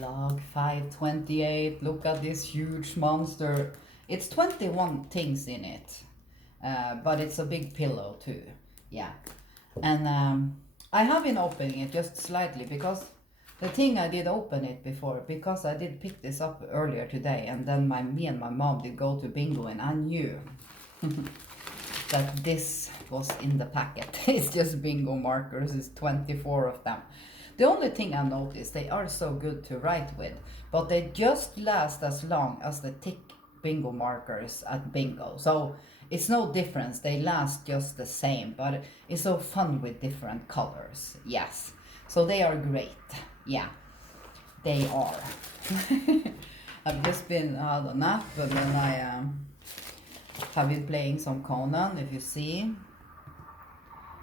Log 528. Look at this huge monster. It's 21 things in it. But it's a big pillow too. Yeah. And I have been opening it just slightly because the thing I did open it before, because I did pick this up earlier today, and then me and my mom did go to bingo, and I knew that this was in the packet. It's just bingo markers. It's 24 of them. The only thing I noticed, they are so good to write with, but they just last as long as the thick bingo markers at bingo. So it's no difference. They last just the same, but it's so fun with different colors. Yes. So they are great. Yeah, they are. I've just been had a nap, but then I have been playing some Conan. If you see,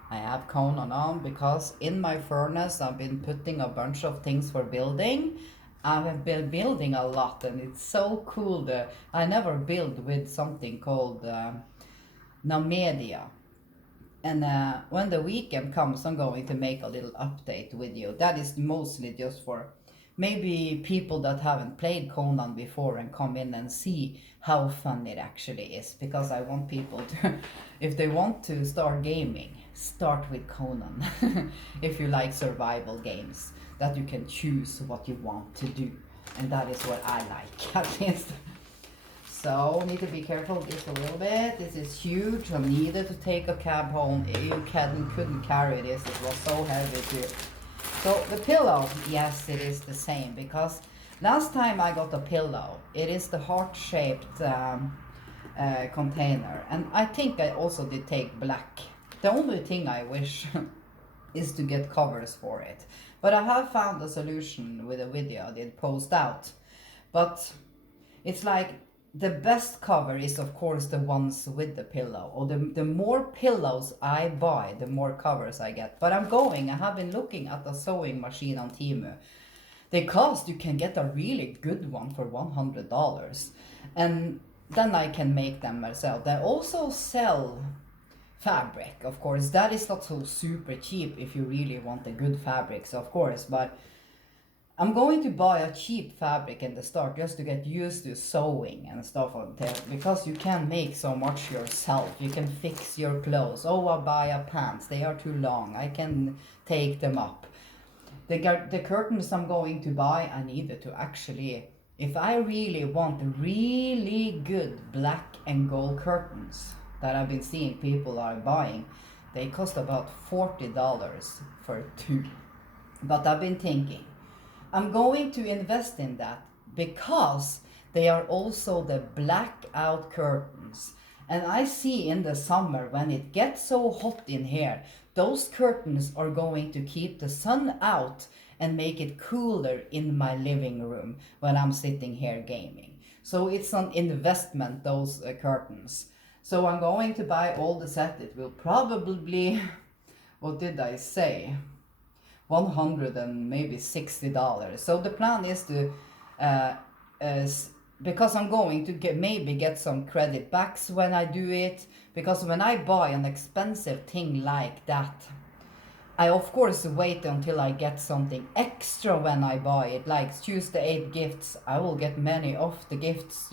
I have Conan on because in my furnace I've been putting a bunch of things for building. I have been building a lot, and it's so cool. I never build with something called Namedia. And when the weekend comes, I'm going to make a little update with you. That is mostly just for maybe people that haven't played Conan before and come in and see how fun it actually is. Because I want people to, if they want to start gaming, start with Conan. If you like survival games, that you can choose what you want to do. And that is what I like, at least. So need to be careful with this a little bit. This is huge. I needed to take a cab home. You couldn't carry this. It was so heavy too. So the pillow, yes, it is the same, because last time I got a pillow, it is the heart-shaped container, and I think I also did take black. The only thing I wish is to get covers for it, but I have found a solution with a video I did post out. But it's like, the best cover is of course the ones with the pillow, or the more pillows I buy, the more covers I get. But I have been looking at a sewing machine on Temu. You can get a really good one for $100, and then I can make them myself. They also sell fabric, of course. That is not so super cheap if you really want the good fabrics, of course, but I'm going to buy a cheap fabric in the start just to get used to sewing and stuff on there, because you can make so much yourself. You can fix your clothes. Oh, I'll buy a pants. They are too long. I can take them up. The curtains I'm going to buy, I needed to actually, if I really want really good black and gold curtains that I've been seeing people are buying, they cost about $40 for two. But I've been thinking, I'm going to invest in that because they are also the blackout curtains. And I see in the summer when it gets so hot in here, those curtains are going to keep the sun out and make it cooler in my living room when I'm sitting here gaming. So it's an investment, those curtains. So I'm going to buy all the set. It will probably, what did I say? 100 and maybe $60. So the plan is to, because I'm going to maybe get some credit backs when I do it, because when I buy an expensive thing like that, I of course wait until I get something extra when I buy it, like choose the 8 gifts, I will get many of the gifts.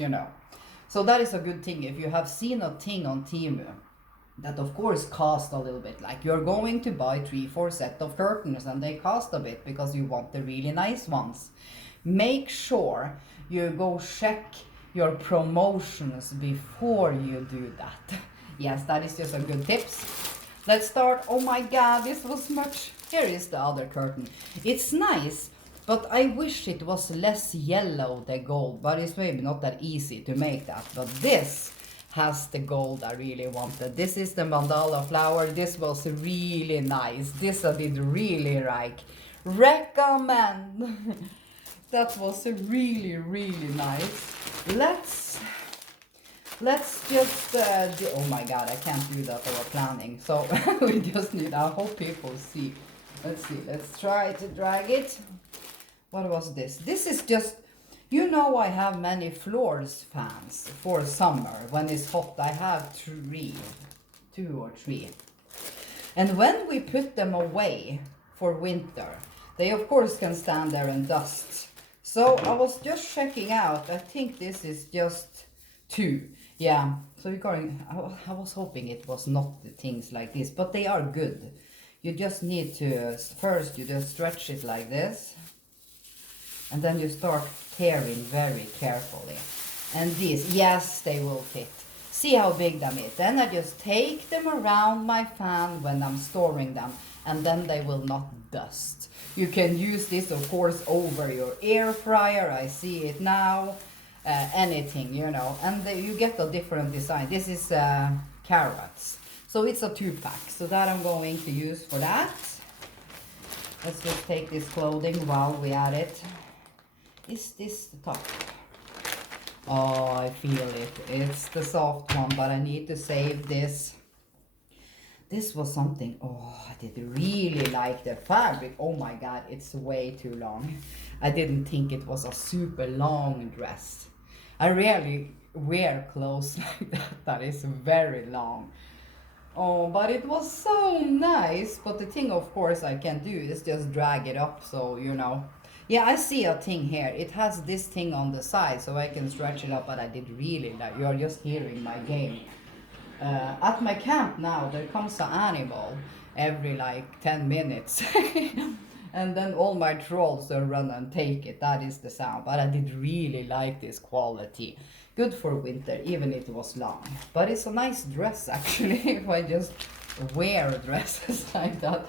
So that is a good thing. If you have seen a thing on Temu that of course cost a little bit, like you're going to buy 3-4 set of curtains and they cost a bit because you want the really nice ones, make sure you go check your promotions before you do that. Yes, that is just a good tips. Let's start. Oh my god, this was much. Here is the other curtain. It's nice, but I wish it was less yellow than gold, but it's maybe not that easy to make that. But this has the gold I really wanted. This is the mandala flower. This was really nice. This I did really like. Recommend. That was really nice. Let's just oh my god, I can't do that over planning. So we just need, I hope people see. Let's see, let's try to drag it. What was this? This is just, I have many floors fans for summer. When it's hot, I have 2 or 3. And when we put them away for winter, they of course can stand there and dust. So I was just checking out. I think this is just 2. Yeah. So you're going. I was hoping it was not the things like this, but they are good. You just need to first you just stretch it like this, and then you start tearing very carefully. And these, yes, they will fit. See how big them is. Then I just take them around my fan when I'm storing them, and then they will not dust. You can use this, of course, over your air fryer. I see it now. Anything, you know. And you get a different design. This is carrots. So it's a 2-pack. So that I'm going to use for that. Let's just take this clothing while we at it. Is this the top? Oh, I feel it. It's the soft one, but I need to save this. This was something, oh, I did really like the fabric. Oh my God, it's way too long. I didn't think it was a super long dress. I rarely wear clothes like that is very long. Oh, but it was so nice. But the thing, of course, I can do is just drag it up, so you know. Yeah, I see a thing here. It has this thing on the side, so I can stretch it up, but I did really like, you're just hearing my game. At my camp now, there comes an animal every like 10 minutes. And then all my trolls will run and take it. That is the sound. But I did really like this quality. Good for winter, even if it was long. But it's a nice dress actually, if I just wear dresses like that.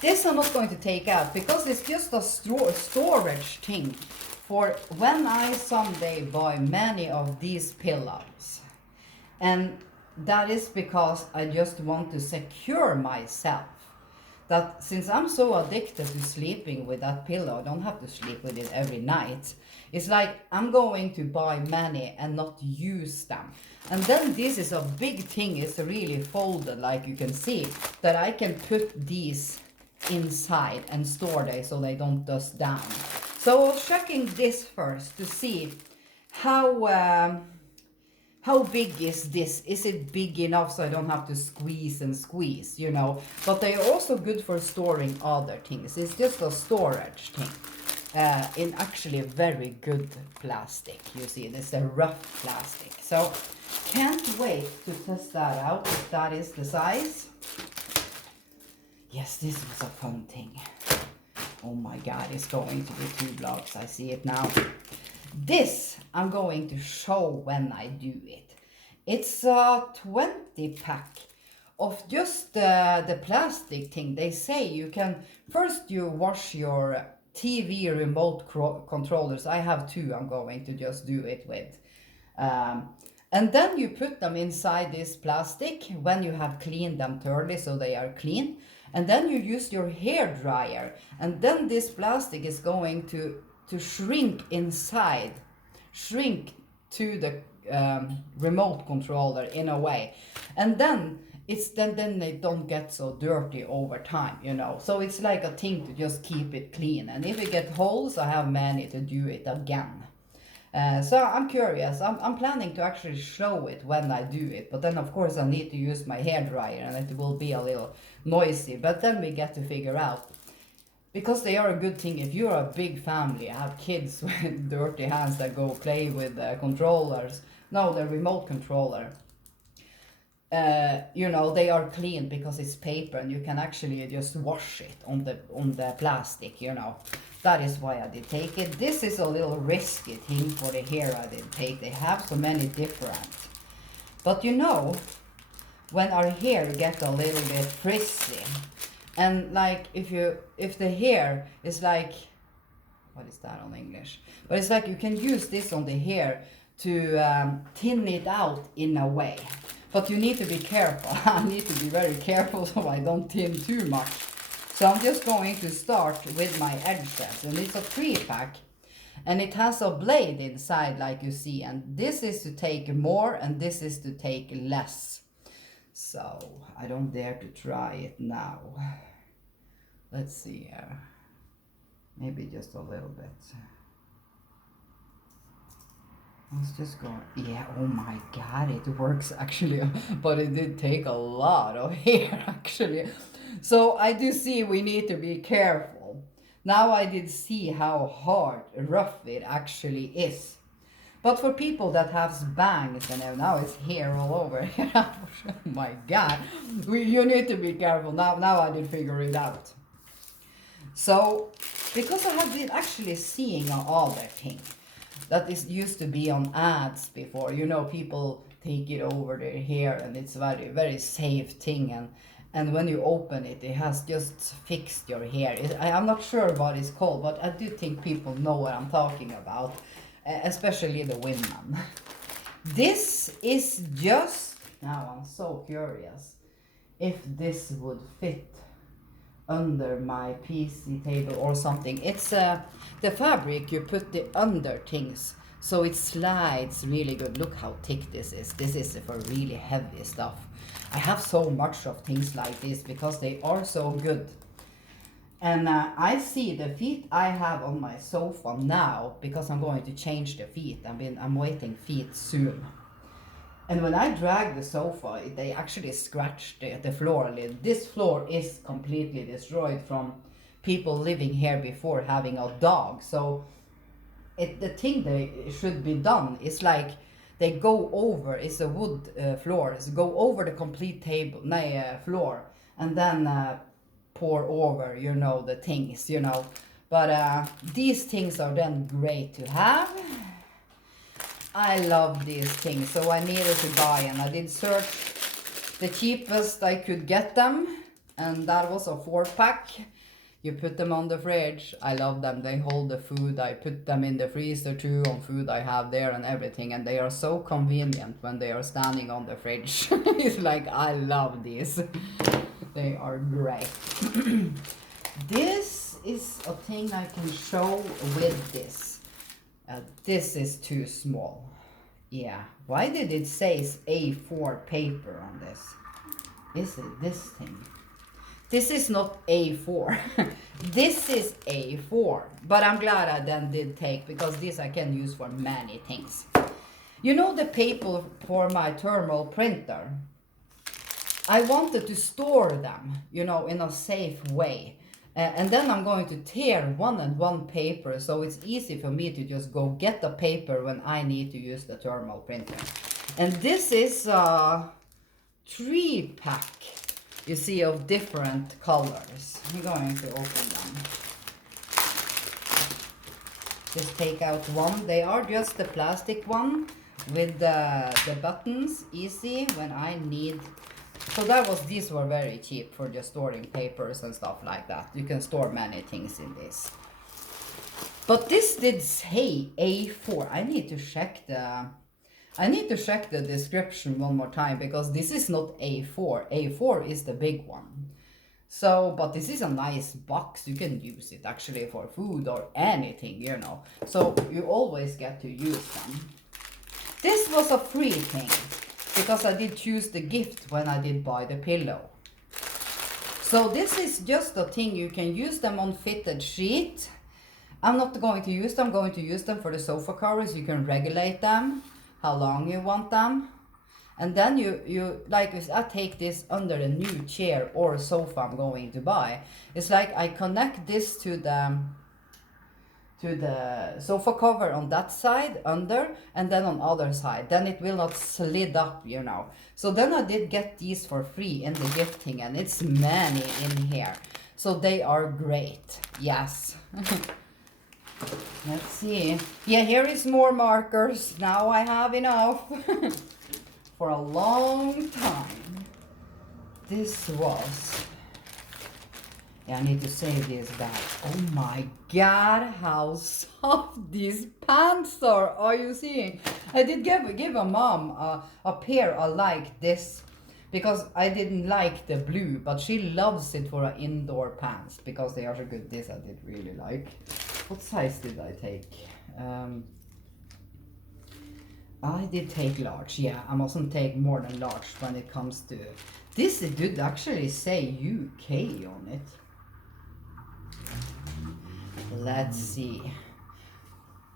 This I'm not going to take out because it's just a storage thing for when I someday buy many of these pillows. And that is because I just want to secure myself. That since I'm so addicted to sleeping with that pillow, I don't have to sleep with it every night. It's like I'm going to buy many and not use them. And then this is a big thing, it's really folded like you can see, that I can put these inside and store them so they don't dust down. So I was checking this first to see how big is this? Is it big enough so I don't have to squeeze and squeeze, you know? But they are also good for storing other things. It's just a storage thing. In actually very good plastic. You see, this is a rough plastic. So can't wait to test that out if that is the size. Yes, this was a fun thing. Oh my God, it's going to be 2 blocks. I see it now. This I'm going to show when I do it. It's a 20-pack of just the plastic thing. They say you can, first you wash your TV remote controllers. I have 2 I'm going to just do it with. And then you put them inside this plastic when you have cleaned them thoroughly so they are clean. And then you use your hair dryer. And then this plastic is going to shrink inside, shrink to the remote controller in a way. And then then they don't get so dirty over time, you know. So it's like a thing to just keep it clean. And if it get holes, I have many to do it again. So I'm curious. I'm planning to actually show it when I do it, but then of course I need to use my hair dryer and it will be a little noisy. But then we get to figure out, because they are a good thing if you're a big family, have kids with dirty hands that go play with controllers. No, the remote controller. You know, they are clean because it's paper and you can actually just wash it on the plastic, you know. That is why I did take it. This is a little risky thing for the hair I did take. They have so many different. But you know, when our hair gets a little bit frizzy, and like if the hair is like, what is that on English? But it's like you can use this on the hair to thin it out in a way. But you need to be careful. I need to be very careful so I don't thin too much. So I'm just going to start with my edges, and it's a 3-pack, and it has a blade inside like you see, and this is to take more and this is to take less. So I don't dare to try it now. Let's see here. Maybe just a little bit. Let's just go. Yeah, oh my God, it works actually. But it did take a lot of hair actually. So I do see we need to be careful. Now I did see how hard, rough it actually is. But for people that have bangs and now it's hair all over. Oh my god. You need to be careful. Now I did figure it out. So, because I have been actually seeing other thing that is used to be on ads before, people take it over their hair and it's very, very safe thing, and when you open it, it has just fixed your hair. I'm not sure what it's called, but I do think people know what I'm talking about, especially the women. This is just, now I'm so curious if this would fit under my PC table or something. It's the fabric, you put the under things so it slides really good. Look how thick this is. This is for really heavy stuff. I have so much of things like this because they are so good. And I see the feet I have on my sofa now, because I'm going to change the feet. I'm waiting feet soon. And when I drag the sofa, they actually scratch the floor a little. This floor is completely destroyed from people living here before having a dog. So the thing that should be done is like they go over, it's a wood floor, so go over the complete floor, and then pour over, the things, But these things are then great to have. I love these things, so I needed to buy, and I did search the cheapest I could get them, and that was a 4-pack. You put them on the fridge. I love them. They hold the food. I put them in the freezer too, on food I have there and everything, and they are so convenient when they are standing on the fridge. It's like, I love these. They are great. This is a thing I can show with this. This is too small. Yeah, why did it say A4 paper on this? Is it this thing? This is not A4. This is A4. But I'm glad I then did take, because this I can use for many things. The paper for my thermal printer. I wanted to store them, in a safe way. And then I'm going to tear one paper, so it's easy for me to just go get the paper when I need to use the thermal printer. And this is a 3-pack, you see, of different colors. I'm going to open them. Just take out one. They are just the plastic one with the buttons, easy when I need. So these were very cheap for just storing papers and stuff like that. You can store many things in this. But this did say A4. I need to check the description one more time, because this is not A4. A4 is the big one. So, but this is a nice box. You can use it actually for food or anything, So you always get to use them. This was a free thing, because I did choose the gift when I did buy the pillow. So this is just a thing, you can use them on fitted sheet. I'm not going to use them, I'm going to use them for the sofa covers. You can regulate them, how long you want them. And then you like, I take this under the new chair or sofa I'm going to buy. It's like I connect this to the sofa cover on that side under, and then on other side, then it will not slid up, So then I did get these for free in the gifting, and it's many in here, so they are great. Yes. Let's see. Yeah, here is more markers. Now I have enough for a long time. This was, I need to save this back. Oh my god, how soft these pants are. Are you seeing? I did give a mom a pair like this, because I didn't like the blue, but she loves it for indoor pants because they are so good. This I did really like. What size did I take? I did take large. Yeah, I mustn't take more than large when it comes to this. It did actually say UK on it. Let's see.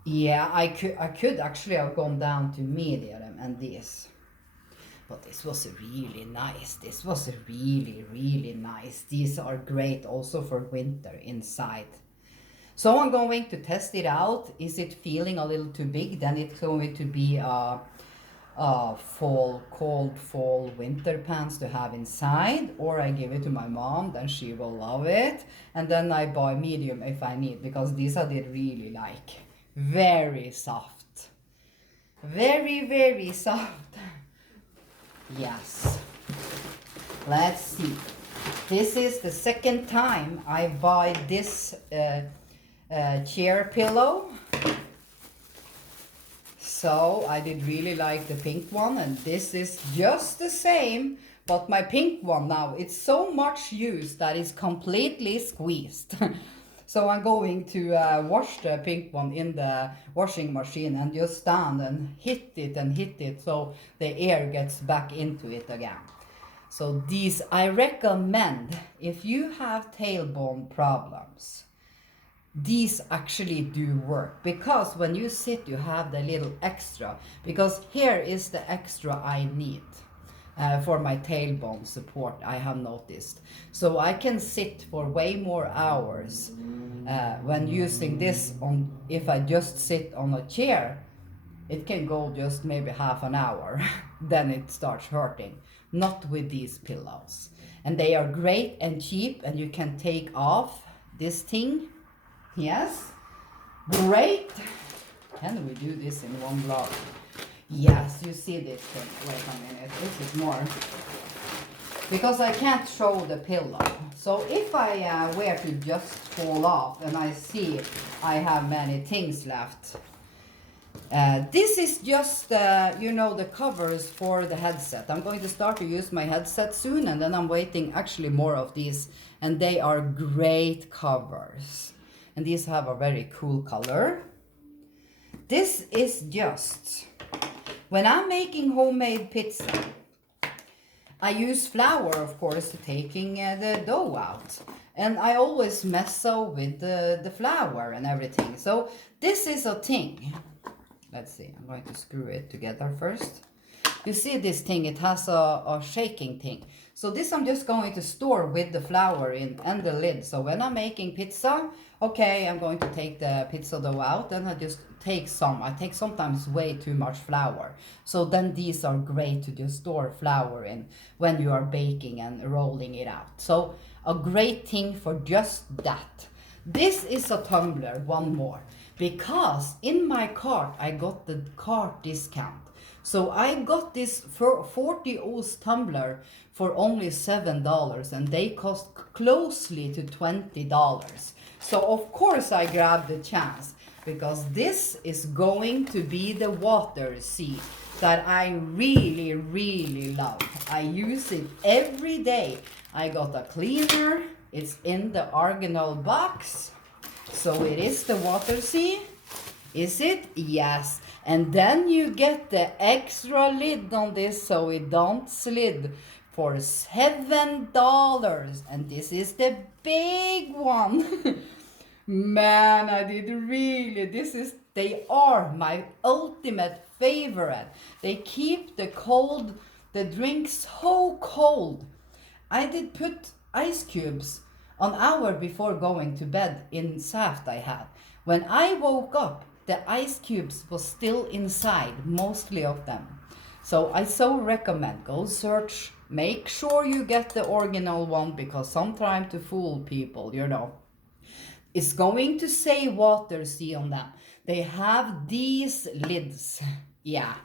Yeah, I could actually have gone down to medium and this, but this was really nice. This was really, really nice. These are great also for winter inside. So I'm going to test it out. Is it feeling a little too big? Then it's going to be cold fall winter pants to have inside, or I give it to my mom, then she will love it. And then I buy medium if I need, because these I did really like. Very soft. Very, very soft. Yes. Let's see. This is the second time I buy this chair pillow. So I did really like the pink one, and this is just the same, but my pink one now, it's so much used that it's completely squeezed. So I'm going to wash the pink one in the washing machine and just stand and hit it so the air gets back into it again. So these I recommend if you have tailbone problems. These actually do work, because when you sit you have the little extra, because here is the extra I need for my tailbone support, I have noticed. So I can sit for way more hours when using this on. If I just sit on a chair, it can go just maybe half an hour then it starts hurting. Not with these pillows. And they are great and cheap, and you can take off this thing. Yes, great. Can we do this in one block? Yes, you see this thing. Wait a minute, this is more. Because I can't show the pillow. So if I were to just fall off and I see I have many things left. This is just, you know, the covers for the headset. I'm going to start to use my headset soon, and then I'm waiting actually more of these. And they are great covers. And these have a very cool color. This is just, when I'm making homemade pizza, I use flour, of course, taking the dough out. And I always mess up with the flour and everything. So this is a thing. Let's see, I'm going to screw it together first. You see this thing, it has a shaking thing. So this I'm just going to store with the flour in and the lid. So when I'm making pizza, okay, I'm going to take the pizza dough out, and I just take some. I take sometimes way too much flour. So then these are great to just store flour in when you are baking and rolling it out. So a great thing for just that. This is a tumbler, one more. Because in my cart, I got the cart discount. So I got this 40 oz tumbler for only $7, and they cost closely to $20. So of course I grabbed the chance, because this is going to be the water sea that I really, really love. I use it every day. I got a cleaner. It's in the original box. So it is the water sea. Is it? Yes. And then you get the extra lid on this so it don't slid for $7. And this is the big one. Man, I did really, they are my ultimate favorite. They keep the drink so cold. I did put ice cubes an hour before going to bed in Saft I had. When I woke up, the ice cubes was still inside, mostly of them. So I so recommend, go search, make sure you get the original one, because sometimes to fool people, you know. It's going to say water sea on them. They have these lids. Yeah.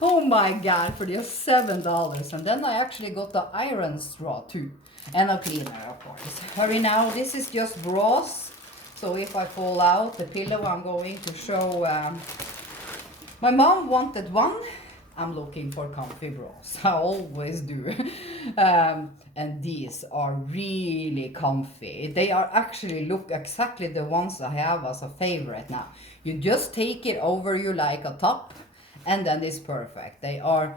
Oh my God, for just $7. And then I actually got the iron straw too. And a cleaner, of course. Hurry now, this is just bras. So if I fall out, the pillow I'm going to show. My mom wanted one. I'm looking for comfy bras. I always do. And these are really comfy. They are actually look exactly the ones I have as a favorite now. You just take it over you like a top, and then it's perfect. They are,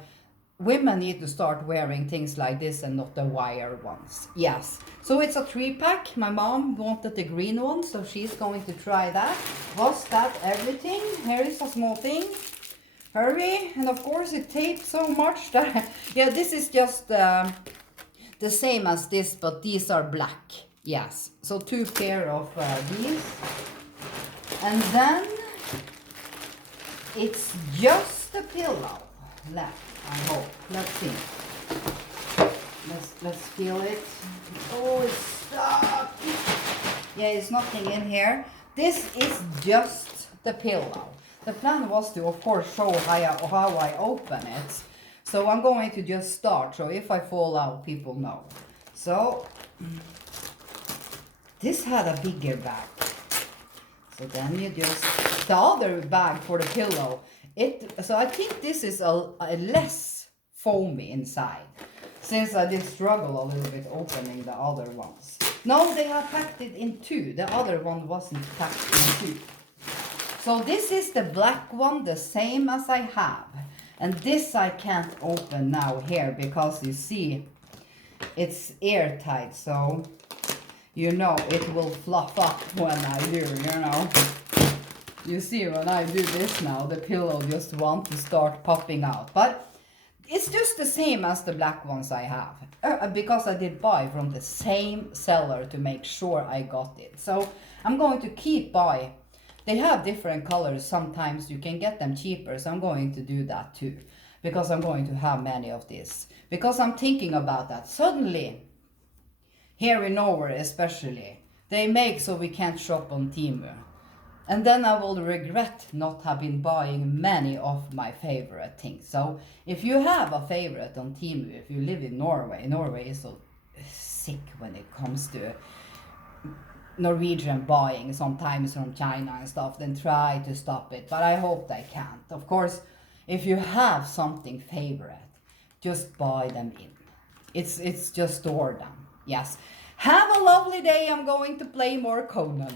women need to start wearing things like this and not the wire ones. Yes. So it's a 3-pack. My mom wanted the green one, so she's going to try that. Was that everything? Here is a small thing. Hurry. And of course it taped so much that, yeah, this is just the same as this, but these are black. Yes. So 2 pair of these. And then it's just a pillow left, I hope. Let's see. Let's feel it. Oh, it's stuck. Yeah, it's nothing in here. This is just the pillow. The plan was to, of course, show how I open it. So I'm going to just start. So if I fall out, people know. So this had a bigger bag. So then you just, the other bag for the pillow. So I think this is a less foamy inside. Since I did struggle a little bit opening the other ones. No, they have packed it in two. The other one wasn't packed in two. So this is the black one, the same as I have. And this I can't open now here because you see it's airtight. So you know it will fluff up when I do, you know. You see when I do this now, the pillow just wants to start popping out. But it's just the same as the black ones I have. Because I did buy from the same seller to make sure I got it. So I'm going to keep buy. They have different colors. Sometimes you can get them cheaper. So I'm going to do that too. Because I'm going to have many of these. Because I'm thinking about that. Suddenly, here in Norway especially, they make so we can't shop on Temu. And then I will regret not having buying many of my favorite things. So if you have a favorite on Temu, if you live in Norway, Norway is so sick when it comes to Norwegian buying, sometimes from China and stuff, then try to stop it. But I hope they can't. Of course, if you have something favorite, just buy them in. It's just store them. Yes. Have a lovely day. I'm going to play more Conan.